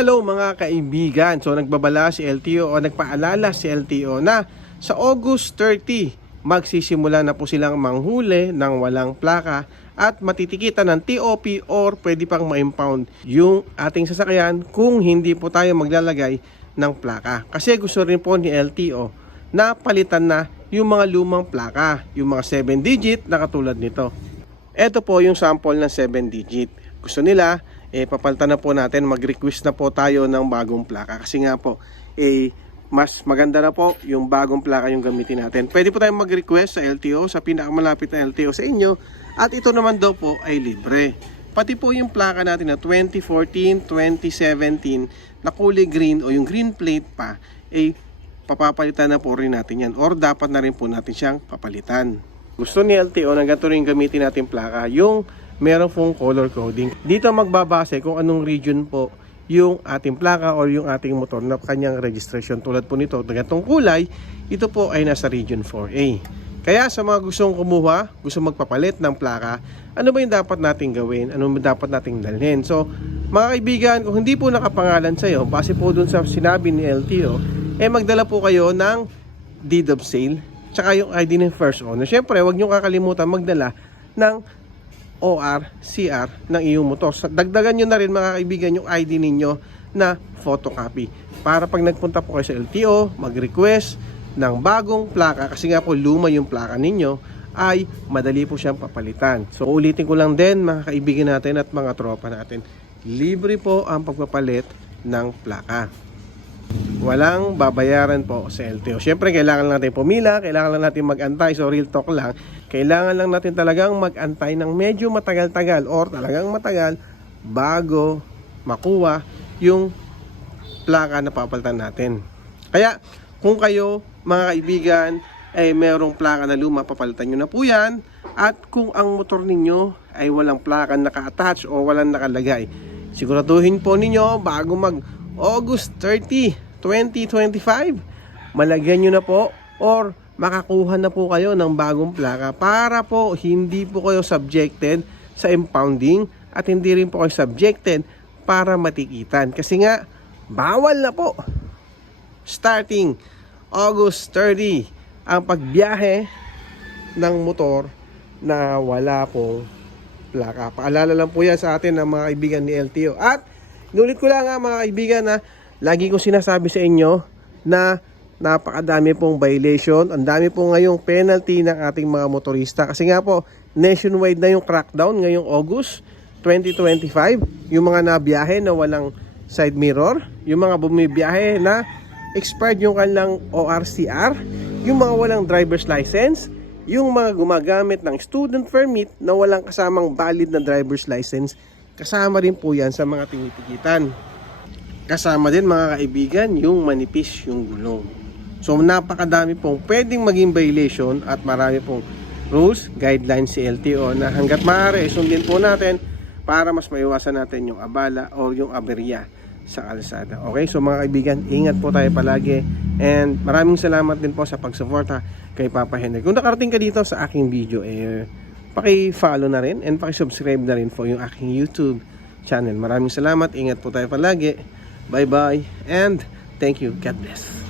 Hello mga kaibigan. So nagbabala si LTO o nagpaalala si LTO na sa August 30 magsisimula na po silang manghuli ng walang plaka at matitikitan ng TOP or pwede pang ma-impound yung ating sasakyan kung hindi po tayo maglalagay ng plaka. Kasi gusto rin po ni LTO na palitan na yung mga lumang plaka, yung mga 7 digit na katulad nito. Ito po yung sample ng 7 digit. Gusto nila, eh, papalitan na po natin, mag-request na po tayo ng bagong plaka. Kasi nga po, eh, mas maganda na po yung bagong plaka yung gamitin natin. Pwede po tayong mag-request sa LTO, sa pinakamalapit na LTO sa inyo. At ito naman daw po ay libre. Pati po yung plaka natin na 2014, 2017 na kulay green o yung green plate pa, eh, papapalitan na po rin natin yan. Or dapat na rin po natin siyang papalitan. Gusto ni LTO na ganito rin gamitin natin plaka, yung meron pong color coding. Dito magbabase kung anong region po yung ating plaka or yung ating motor na kanyang registration. Tulad po nito, ganitong kulay, ito po ay nasa region 4A. Kaya sa mga gustong kumuha, gusto magpapalit ng plaka, ano ba yung dapat nating gawin? Ano ba dapat nating dalhin? So, mga kaibigan, kung hindi po nakapangalan sa iyo, base po dun sa sinabi ni LTO, eh magdala po kayo ng deed of sale, tsaka yung ID ng first owner. Siyempre, huwag nyo kakalimutan magdala ng OR, CR ng iyong motor. Dagdagan nyo na rin mga kaibigan yung ID ninyo na photocopy. Para pag nagpunta po kayo sa LTO, mag-request ng bagong plaka kasi nga po luma yung plaka ninyo ay madali po siyang papalitan. So ulitin ko lang din mga kaibigan natin at mga tropa natin. Libre po ang pagpapalit ng plaka. Walang babayaran po sa LTO. Siyempre, kailangan lang natin pumila, kailangan lang natin mag-antay. So, real talk lang. Kailangan lang natin talagang mag-antay ng medyo matagal-tagal or talagang matagal bago makuha yung plaka na papalitan natin. Kaya, kung kayo, mga kaibigan, ay merong plaka na luma, papalitan nyo na po yan. At kung ang motor ninyo ay walang plaka naka-attach o walang nakalagay, siguraduhin po ninyo bago mag August 30, 2025, malagyan nyo na po or makakuha na po kayo ng bagong plaka para po hindi po kayo subjected sa impounding at hindi rin po kayo subjected para matikitan. Kasi nga, bawal na po starting August 30 ang pagbiyahe ng motor na wala pong plaka. Paalala lang po yan sa atin ng mga kaibigan ni LTO. At inulit ko lang nga mga kaibigan na lagi ko sinasabi sa inyo na napakadami pong violation. Ang dami po ngayong penalty ng ating mga motorista. Kasi nga po, nationwide na yung crackdown ngayong August 2025. Yung mga nabiyahe na walang side mirror. Yung mga bumibiyahe na expired yung kanilang ORCR. Yung mga walang driver's license yung mga gumagamit ng student permit na walang kasamang valid na driver's license, kasama rin po yan sa mga tinitikitan. Kasama din mga kaibigan yung manipis yung gulong. So napakadami pong pwedeng maging violation at marami pong rules, guidelines si LTO na hanggat maaari sundin po natin para mas maiwasan natin yung abala o yung aberya sa kalsada. Okay, so mga kaibigan, ingat po tayo palagi and maraming salamat din po sa pagsuporta kay Papa Henry. Kung nakarating ka dito sa aking video, eh, paki-follow na rin and paki-subscribe na rin po yung aking YouTube channel. Maraming salamat, ingat po tayo palagi. Bye-bye and thank you. God bless.